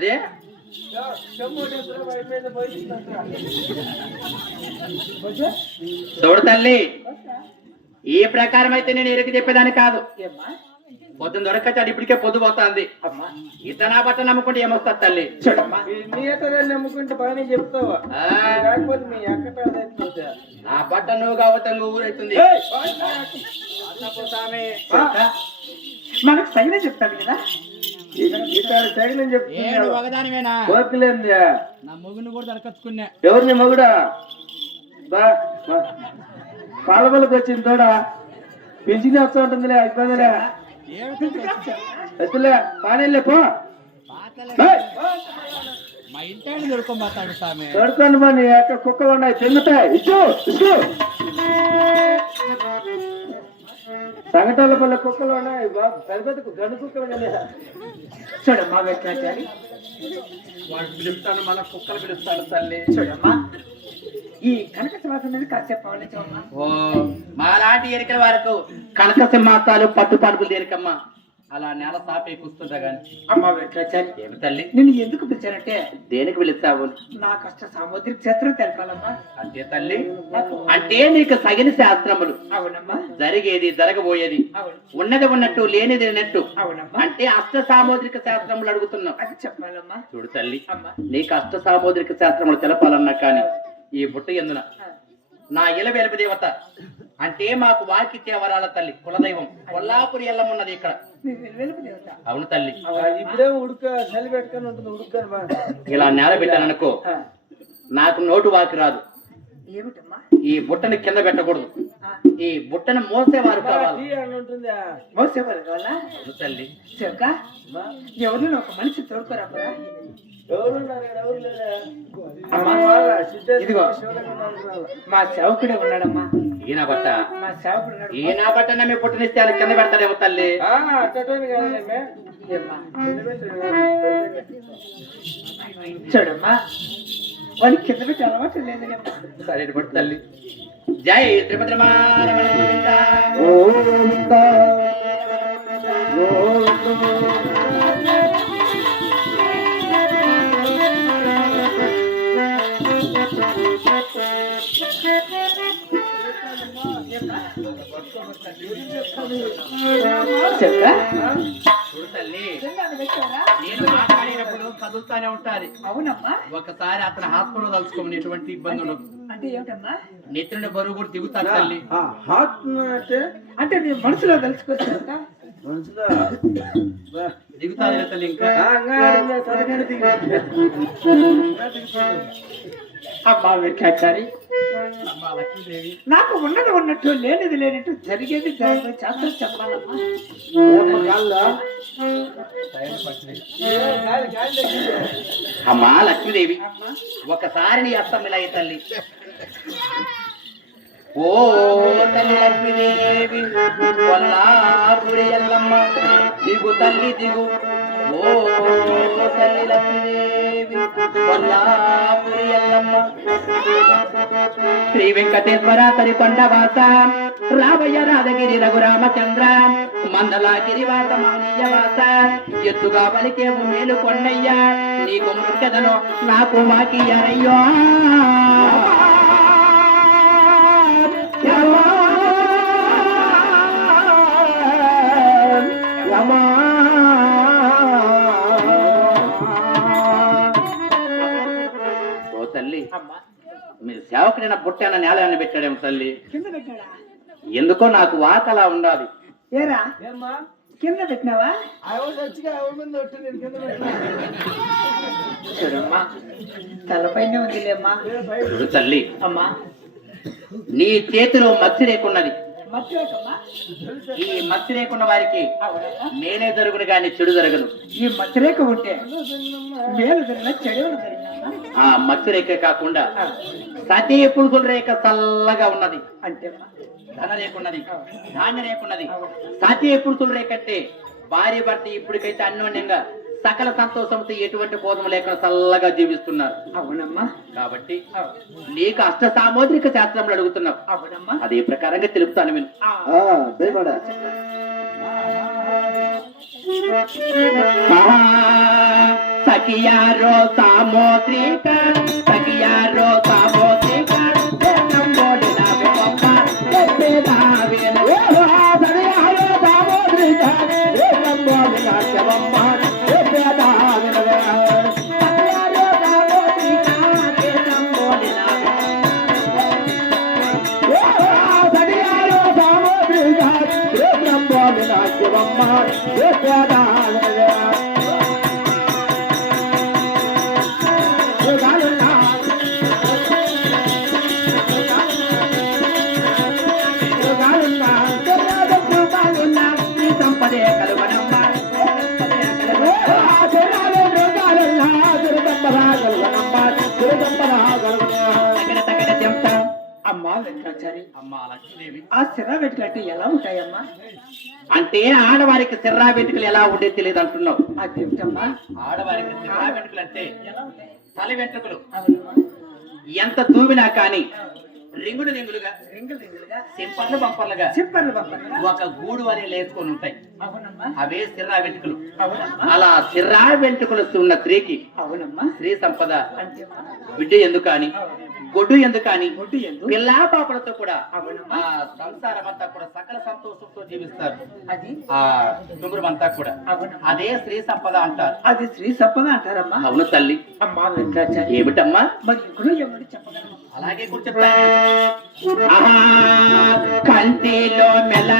అది? చూడు తల్లి? ఈ ప్రకారం అయితే నేను ఎరికి చెప్పేదాన్ని కాదు. పొద్దున దొరకచ్చాడు ఇప్పటికే పొద్దు పోతాంది. అమ్మా. ఇత నా బట్ట నమ్ముకుంటే ఏమొస్తుంది తల్లి? చూడమ్మా. నీ అతనే నమ్ముకుంటే బాగానే చెప్తావా? ఆ, బట్ట నువ్వు కాబట్టి నువ్వు ఊరైతుంది మనకు సైన చెప్తాను కదా. ఏడు ఒకదానివేనా? నా మొగుని కూడా దొరకచ్చుకున్నా ఎవరిని మగుడా. పాలబలకు వచ్చింది తోడా? పెంచిన వస్తూ ఉంటుందిలే ఇబ్బందిలే ఎత్తులే పానీలే పో. ఏయ్, మా ఇంటి దొరకబోతాడు స్వామి. తోడుకోండి మా నీ యొక్క కుక్కలు ఉన్నాయి తింగుతాయి ఇచ్చు ఇచ్చు సంగటాల పల్ల కుక్కలు ఉన్నాయి. బాబు పెద్ద పెద్ద గండు కుక్కలు కానీ చూడమ్మా వెంకటాచారి. వాడు పిలుస్తాను మన కుక్కలు పిలుస్తాడు తల్లి. చూడమ్మా. ఈ కనక సింహాసనం మీద కాసేపు ఓ మాలాంటి ఎరికల వరకు కనక సింహాసాలు పట్టు పడుపులు ఎరికమ్మా అలా నేల సాపే కూస్తుంటా గాని. అమ్మా వెంకటాచారి. ఏమి తల్లి? నిన్ను ఎందుకు పిలిచానంటే? దేనికి పిలుస్తావు? నా కష్ట సాముద్రిక క్షేత్రం తెలపాలమ్మా. అంటే తల్లి అంటే నీకు సగిన శాస్త్రములు. అవునమ్మా. జరిగేది జరగబోయేది. ఉన్నది ఉన్నట్టు లేనిది లేనట్టు అవునమ్మా. అంటే అష్ట సాముద్రిక శాస్త్రములు అడుగుతున్నావు. అది చెప్పాలమ్మా. చూడు తల్లి అమ్మా. నీకు అష్ట సాముద్రిక శాస్త్రములు తెలపాలన్నా కానీ ఈ బుట్ట ఎందున? నా ఇల వెలుపు దేవత. అంటే మాకు వాకిచ్చే వరాల తల్లి కులదైవం. కొల్లాపురి ఎల్లం ఉన్నది ఇక్కడ. అవును తల్లి. ఇప్పుడే ఉడక చలి పెట్టుకొని ఉంటుంది ఉడుకని బా. ఇలా నేల పెట్టాననుకో నాకు నోటు వాకి రాదు. ఏమిటమ్మా? ఈ బుట్టని కింద పెట్టకూడదు. ఈ బుట్టను మోసేవారు కావాలి. టీ అని ఉంటుందా? మోసేవారు కావాలా? తల్లి. చెక్క? ఎవరిని ఒక మనిషి తోడుకోరా వాళ్ళ ఇదిగో. మా సేవకుడే ఉన్నాడమ్మా. ఈయన బట్ట మా సేవకుడు ఉన్నాడు. ఈయన బట్టనే మీ పుట్టనిస్తే ఆయన కింద పెడతాడేమో తల్లి. చూడమ్మా వాడి కింద పెట్టి అలవాటు లేదని సరే బట్టు తల్లి. జై తిరుపతి రమణ గోవింద. గోవిందా, తల్లి నేను మాట్లాడినప్పుడు కదులుతానే ఉంటాది అవునమ్మా. ఒకసారి అతను హాస్పిటల్ తలుచుకోమని ఎటువంటి ఇబ్బంది ఉండదు అంటే ఏమిటమ్మా? నెత్తిన బరువు కూడా దిగుతాడు తల్లి. ఆ, హాట్ అంటే? అంటే నీ మనసులో తెలుసుకోవచ్చు మనసులో. దిగుతాది తల్లి ఇంకా. అమ్మా వెంకటాచారి అమ్మా లక్ష్మీదేవి. నాకు ఉన్నది ఉన్నట్టు లేనిది లేనట్టు జరిగేది శాస్త్రం చెప్పాలమ్మా. అమ్మా లక్ష్మీదేవి ఒకసారి నీ అస్తం ఇలా తల్లి. ఓ తల్లి లక్ష్మీదేవి దిగు తల్లి దిగు. శ్రీ వెంకటేశ్వర తరికొండ వాస రావయ్య రాధగిరి రఘురామచంద్ర మందలాగిరి వాస మానీయ ఎత్తుగా పలికేము మేలు కొండయ్యా నీకు మృక్కదను నాకు మాకియ్యారయ్యో ఓ మీరు సేవకుడైన బుట్టైన నేలని పెట్టాడేమో తల్లి. కింద పెట్టాడా? ఎందుకో నాకు ఉండాలి. ఏరా? కింద పెట్టినావా? నేను పెట్టినా. చూడమ్మా తలపైన ఉందిలేమ్మా. ఏ భయం. చూడు తల్లి. అమ్మా. నీ చేతిలో మత్తి రేకున్నది మర్చిపోకమ్మా ఈ మత్తి రేకున్న వారికి మేలే జరుగును కానీ చెడు జరగదు ఈ మధ్యరేఖ ఉంటే మేలు జరిగిన చెడు ఆ మత్తి రేఖ కాకుండా సతీ పురుగుల రేఖ చల్లగా ఉన్నది. అంటేమ్మా ధన రేకున్నది ధాన్య రేకున్నది సతీ పురుషుల రేఖ అంటే భార్య భర్త ఇప్పటికైతే అన్యోన్యంగా సకల సంతోషంతో ఎటువంటి కోపం లేకుండా చల్లగా జీవిస్తున్నారు. అవునమ్మా. కాబట్టి నీకు అష్ట సామోద్రిక శాస్త్రంలో అడుగుతున్నావు. అవునమ్మా. అదే ప్రకారంగా తెలుపుతాను నేను సఖియారో సామోద్రిక సఖియారో సామోద్రిక నంబోడిన వెట్లంటే ఎలా ఉంటాయమ్మా? అంటే ఆడవారికి సిర్రా వెంట్రుకలు ఎలా ఉండేది తెలియదు అంటున్నావు. అదేమిటమ్మా ఆడవారికి సిర్రా వెంట్రుకలు అంటే తల వెంట్రుకలు. ఎంత దూవినా కానీ రింగులు రింగులుగా రింగులు రింగులుగా. సింపర్లు బంపర్లుగా సింపర్లు ఒక గూడు వరే లేసుకొని ఉంటాయి. అవునమ్మా. అవే సిర్రా వెంట్రుకలు. అవునమ్మా. అలా సిర్రా వెంట్రుకలు ఉన్న స్త్రీకి అవునమ్మా. స్త్రీ సంపద బిడ్డ ఎందుకని గొడ్డు ఎందుకని ఒడ్డు ఎందు పిల్లా పాపలతో కూడా ఆ సంసారం అంతా కూడా సకల సంతోషంతో జీవిస్తారు. అది? ఆ కుటుంబం అంతా కూడా. అదే స్త్రీ సంపద అంటారు. అది శ్రీ సంపద అంటారమ్మా. అవును తల్లి. అమ్మా ఏమిటమ్మా? మరి ఇప్పుడు ఎవరు చెప్పగలరు? అలాగే కూర్చొని కంటిలో మెలాకయున్న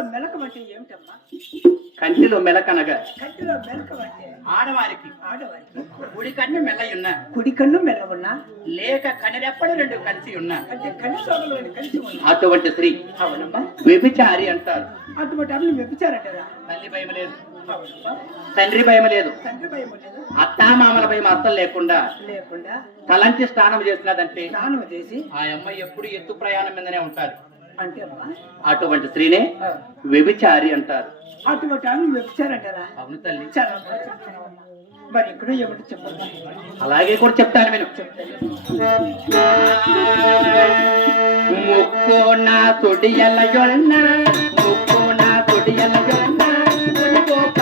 కంటిలో మెలకం అంటే ఏమిటమ్మా? కంటిలో మెలకనగా కంటిలో మెలకం అంటే ఆడవారికి ఆడవారికి. కుడి కన్ను మెల్లయున్న కుడి కన్ను మెల్ల ఉన్నా లేక కన్నెరెప్పలు రెండు కలిసి ఉన్న. అంటే కన్ను కలిసి ఉన్నా. అటువంటి స్త్రీ అవునమ్మా. వ్యభిచారి అంటారు. అటువంటి అన్ని వెప్పించారంటారా తల్లి భయం లేదు. తండ్రి భయం లేదు. తండ్రి భయం లేదు. అత్తామామల భయం అస్సలు లేకుండా లేకుండా తలంచి స్నానం చేసినదంటే స్నానం చేసి ఆ అమ్మాయి ఎప్పుడు ఎత్తు ప్రయాణం మీదనే ఉంటారు. అమ్మా అటువంటి స్త్రీనే వ్యభిచారి అంటారు. అటువంటి అన్ని వెప్పించారంటారా అవును తల్లి. మరి ఇక్కడ ఏమిటి చెప్పమ్మా అలాగే కూడా చెప్తాను నేను ముక్కు నా తొడియల యొన్న ముక్కు నా యొన్న మునిగోప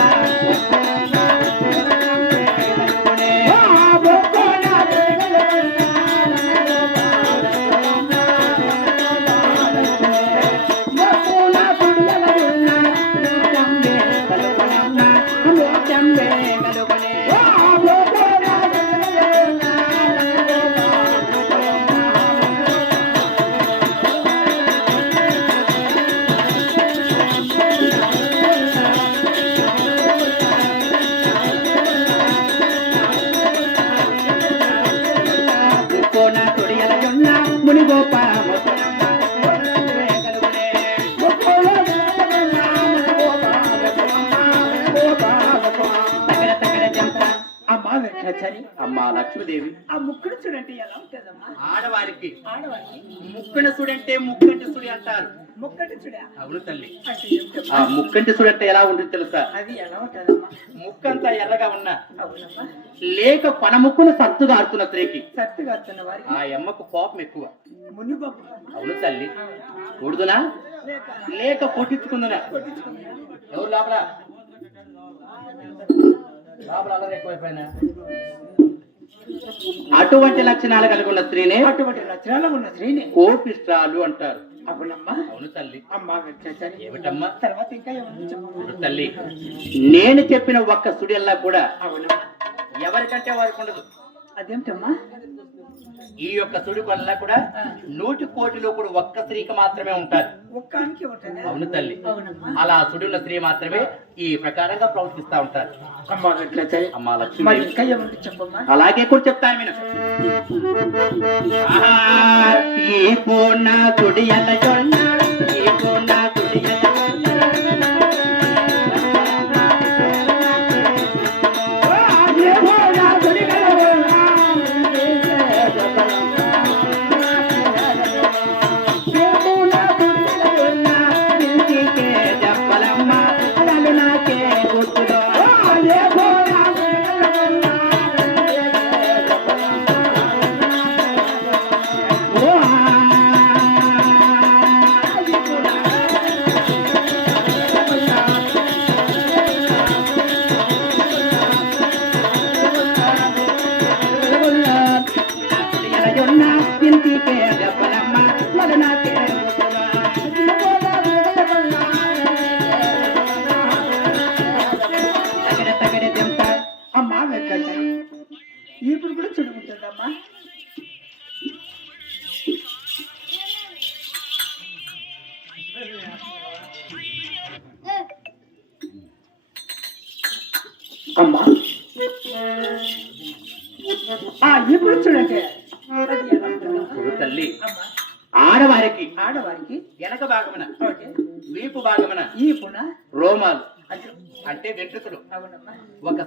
వెంకటాచారి అమ్మా లక్ష్మీదేవి. ఆ ముక్కుడు చూడంటే ఎలా ఉంటుందమ్మా ఆడవారికి. ఆడవారికి. ముక్కన సుడంటే ముక్కంటి సుడి అంటారు. ముక్కటి చూడా అవును తల్లి. ఆ ముక్కంటి సుడి అంటే ఎలా ఉంటుంది తెలుసా? అది ఎలా ఉంటుందమ్మా? ముక్కంతా ఎర్రగా ఉన్నా. అవునమ్మా. లేక పనముక్కును సత్తుగా ఆడుతున్న స్త్రీకి. సత్తుగా వస్తున్న వారికి. ఆ అమ్మకు కోపం ఎక్కువ. అవును తల్లి. కూడుదునా? లేక. కొట్టించుకుందునా? ఎవరు లోపల? అటువంటి లక్షణాలు కలిగి ఉన్న స్త్రీనే అటువంటి లక్షణాలు ఉన్న స్త్రీని. కోపిష్టాలు అంటారు. అవును తల్లి. ఏమిటమ్మా? తర్వాత ఇంకా తల్లి. నేను చెప్పిన ఒక్క సుడియల్లా కూడా ఎవరికంటే వారికి ఉండదు. అదేమిటమ్మా? ఈ యొక్క సుడి వల్ల కూడా నూటి కోటిలో కూడా ఒక్క స్త్రీకి మాత్రమే ఉంటారు ఒక్కానికి ఉంటుంది అవును తల్లి. అలా సుడున్న స్త్రీ మాత్రమే ఈ ప్రకారంగా ప్రవర్తిస్తా ఉంటారు. అలాగే కూడా చెప్తాను నేను.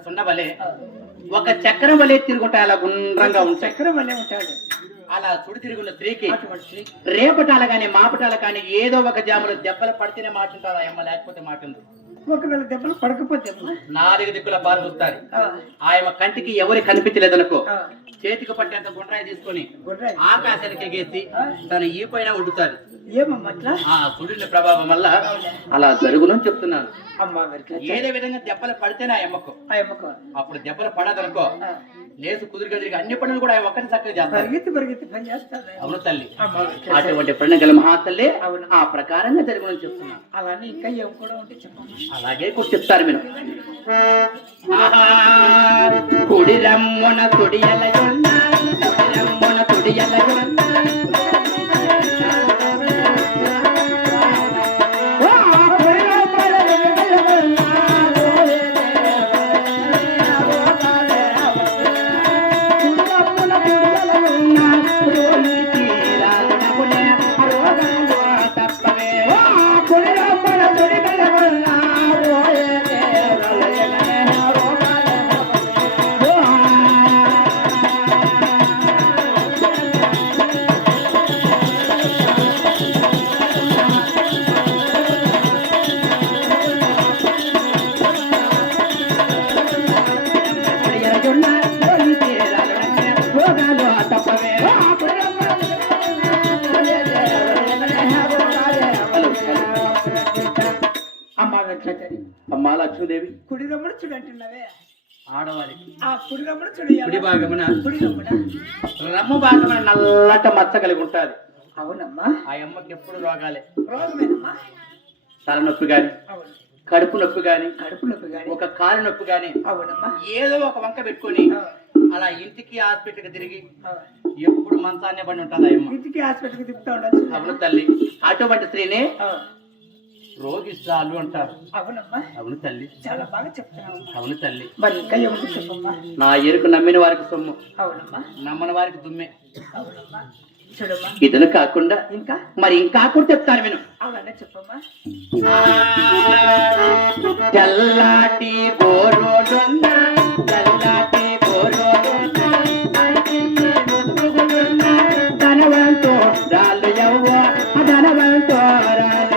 ఒక సున్న వలె ఒక చక్రం వలె తిరుగుతాయి అలా గుండ్రంగా ఉంటాయి చక్రం వల్లే ఉంటాడు. అలా సుడి తిరుగున్న స్త్రీకి. రేపటాల కానీ మాపటాల కానీ ఏదో ఒక జాములు దెబ్బలు పడితేనే ఆ అమ్మ? లేకపోతే మాటుంది ఒకవేళ దెబ్బలు పడకపోతే నాలుగు దిక్కుల బారు చూస్తారు ఆ, ఆయమ కంటికి ఎవరి కనిపించలేదనుకో చేతికి పట్టేంత గుండ్రాయి తీసుకొని. ఆకాశానికి ఎగేసి తన ఈ పైన వండుతారు. ఏమమ్మా అట్లా? ఆ సుడిని ప్రభావం వల్ల అలా జరుగునని చెప్తున్నాను. ఏదో విధంగా దెబ్బలు పడితేనే అమ్మకు అమ్మకు అప్పుడు దెబ్బలు పడదనుకో లేసు కుదురు గదిరిగి అన్ని పనులు కూడా ఆయన ఒక్కటి చక్కగా చేస్తారు అవును తల్లి. అటువంటి పడిన గల మహాతల్లి. ఆ ప్రకారంగా జరుగునని చెప్తున్నాను అలానే ఇంకా ఏం కూడా ఉంటే చెప్పమ్మా అలాగే కూడా చెప్తారు మీరు కుడి రమ్మున తుడియలయున్న కుడి రమ్మున తుడియలయున్న నల్లట మచ్చ కలిగి ఉంటాది. అవునమ్మా. ఆ అమ్మకి ఎప్పుడు రోగాలే. రోగమేనమ్మా. తలనొప్పి గాని అవును. కడుపు నొప్పి గాని కడుపు నొప్పి కానీ ఒక కాలు నొప్పి గాని అవునమ్మా. ఏదో ఒక వంక పెట్టుకొని అలా ఇంటికి హాస్పిటల్కి తిరిగి. ఎప్పుడు మంచాన్ని పడి ఉంటుంది ఆ అమ్మ. ఇంటికి హాస్పిటల్కి తిప్పుతా ఉండొచ్చు. అవును తల్లి. అటువంటి స్త్రీని రోగిష్టాలు అంటారు. అవునమ్మా. అవును తల్లి. చాలా బాగా చెప్తున్నావు. అవును తల్లి. మరి ఇంకా చెప్పమ్మా. నా ఎరుకు నమ్మిన వారికి సొమ్ము. అవునమ్మా. నమ్మని వారికి దుమ్మే. ఇతను కాకుండా ఇంకా మరి ఇంకా కూడా చెప్తాను విను. చెప్పమ్మా. తెల్లాటి బోరోడున్న తెల్లాటి బోరోడున్న ధనవంతో రాళ్ళు ధనవంతో రాళ్ళు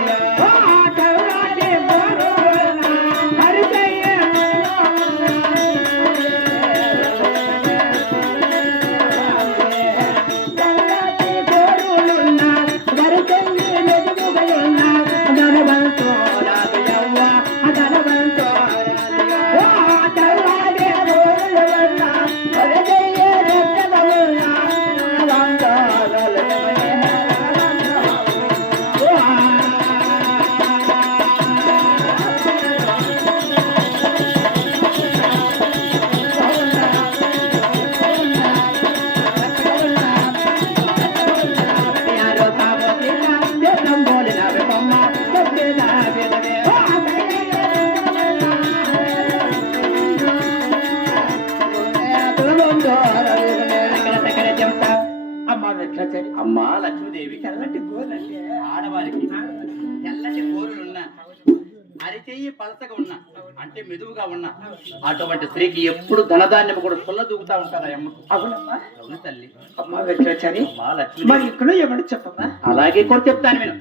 అటువంటి స్త్రీకి ఎప్పుడు ధనధాన్యం కూడా సొల్ల దూకుతా ఉంటారా అవునమ్మా. అవును తల్లి. అమ్మా వెంకటాచారి. అమ్మా మరి లక్ష్మీదేవి ఇక్కడ ఏమని చెప్పమ్మా? అలాగే కూడా చెప్తాను నేను.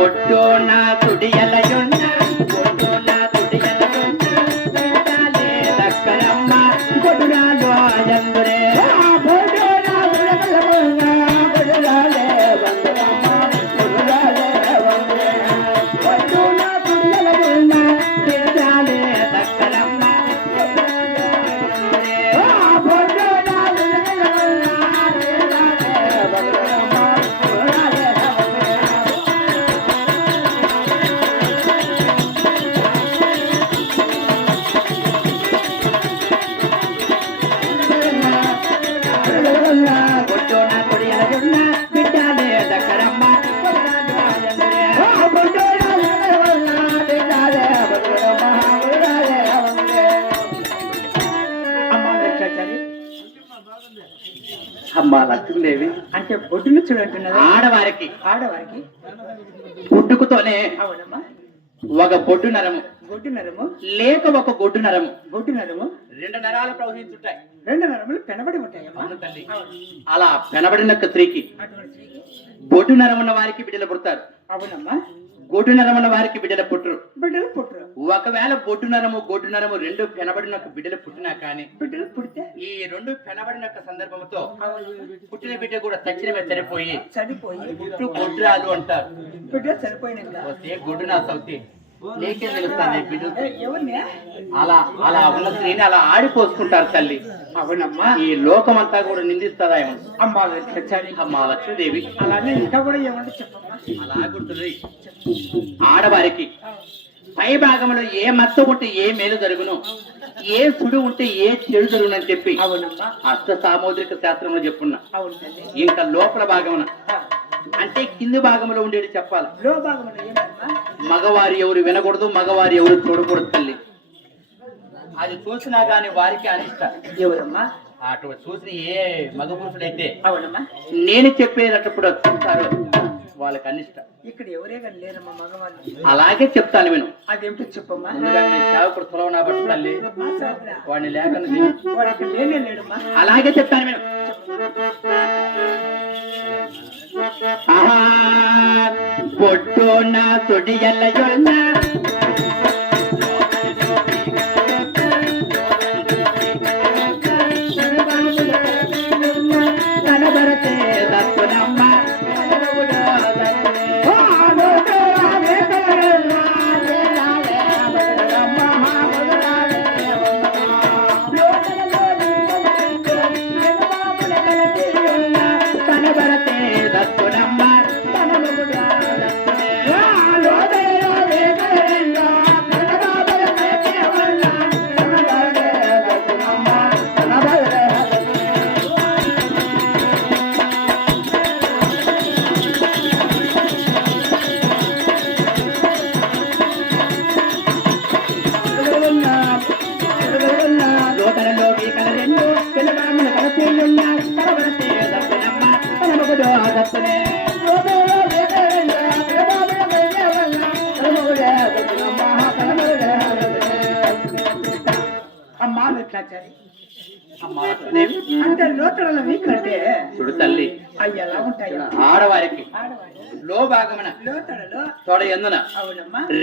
ఒడ్డు నా అంటే బొడ్డును చూడంటున్నదా ఆడవారికి. ఆడవారికి? పుట్టుకతోనే అవునమ్మా. ఒక బొడ్డు నరము. బొడ్డు నరము. లేక ఒక గొడ్డు నరము. బొడ్డు నరము. రెండు నరాలు ప్రవహించుంటాయి. రెండు నరములు పెనబడి తల్లి. అలా పెనబడిన స్త్రీకి బొడ్డు నరమున్న వారికి బిడ్డలు పుడతారు. అవునమ్మా. గొడ్డు నరమున్న వారికి బిడ్డలు పుట్టరు బిడ్డలు పుట్టరు ఒకవేళ బొడ్డు నరము గొడ్డు నరము రెండు పెనబడిన బిడ్డలు పుట్టినా కానీ బిడ్డలు పుడితే? ఈ రెండు పెనబడిన సందర్భంతో పుట్టిన బిడ్డ కూడా తక్షణమే చనిపోయి చనిపోయి గొడ్రాలు అంటారు. బిడ్డ చనిపోయినాక వస్తే గొడ్డు నా సౌతి. నీకే తెలుస్తాను బిడ్డ అలా అలా ఉన్న స్త్రీని అలా ఆడిపోసుకుంటారు తల్లి. అవునమ్మా. ఈ లోకం అంతా కూడా నిందిస్తుందా ఏమో? అమ్మా వెంకటాచారి అమ్మా లక్ష్మీదేవి. అలానే ఇంకా కూడా ఏమంటే చెప్పమ్మా. అలా గుర్తుంది. ఆడవారికి పై భాగంలో ఏ మచ్చ ఉంటే ఏ మేలు జరుగును ఏ సుడు ఉంటే ఏ చెడు జరుగునని చెప్పి అవునమ్మా. అష్ట సామోద్రిక శాస్త్రంలో చెప్పున్నా. ఇంకా లోపల భాగమున అంటే కింది భాగంలో ఉండేది చెప్పాలి. లో మగవారి ఎవరు వినకూడదు మగవారి ఎవరు చూడకూడదు తల్లి. అది చూసినా గాని వారికి అనిష్ట. ఎవరమ్మా? అటు చూసిన ఏ మగ పురుషుడైతే అవునమ్మా. నేను చెప్పేటప్పుడు చూస్తారో వాళ్ళకి అనిష్ట. ఇక్కడ ఎవరే కానీ లేరమ్మా మగవాళ్ళు. అలాగే చెప్తాను నేను అదేమిటో చెప్పమ్మా? ఎందుకంటే నీ సేవకుడు తులవ నాబట్టి తల్లి. వాడిని లేకనుంది లేడమ్మా. అలాగే చెప్తాను నేను ఆహా, పొట్టు నా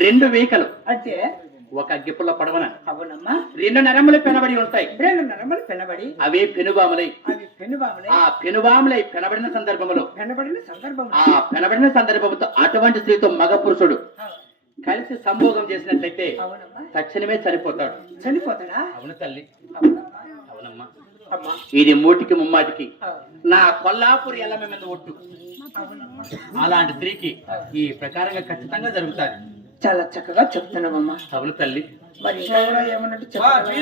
రెండు వీకలు అంటే? ఒక అగ్గిపుల్ల పడవన. అవునమ్మా రెండు నరములు పెనబడి ఉంటాయి. రెండు నరములు పెనబడి. అవే పెనుబాములై. అవి పెనుబాములై. ఆ పెనుబాములై పెనబడిన సందర్భంలో పెనబడిన సందర్భం ఆ పెనబడిన సందర్భంతో అటువంటి స్త్రీతో మగ పురుషుడు కలిసి సంభోగం చేసినట్లయితే అవునమ్మా. తక్షణమే చనిపోతాడు. చనిపోతాడా? అవును తల్లి. అవునమ్మా. ఇది మూటికి ముమ్మాటికి. నా కొల్లాపూరి ఎల్లమ్మ మీద ఒట్టు. అలాంటి స్త్రీకి ఈ ప్రకారంగా ఖచ్చితంగా జరుగుతాది. చాలా చక్కగా చెప్తున్నామమ్మా అవును తల్లి. మరి ఇంకా కూడా ఏమన్నట్టు చెప్పండి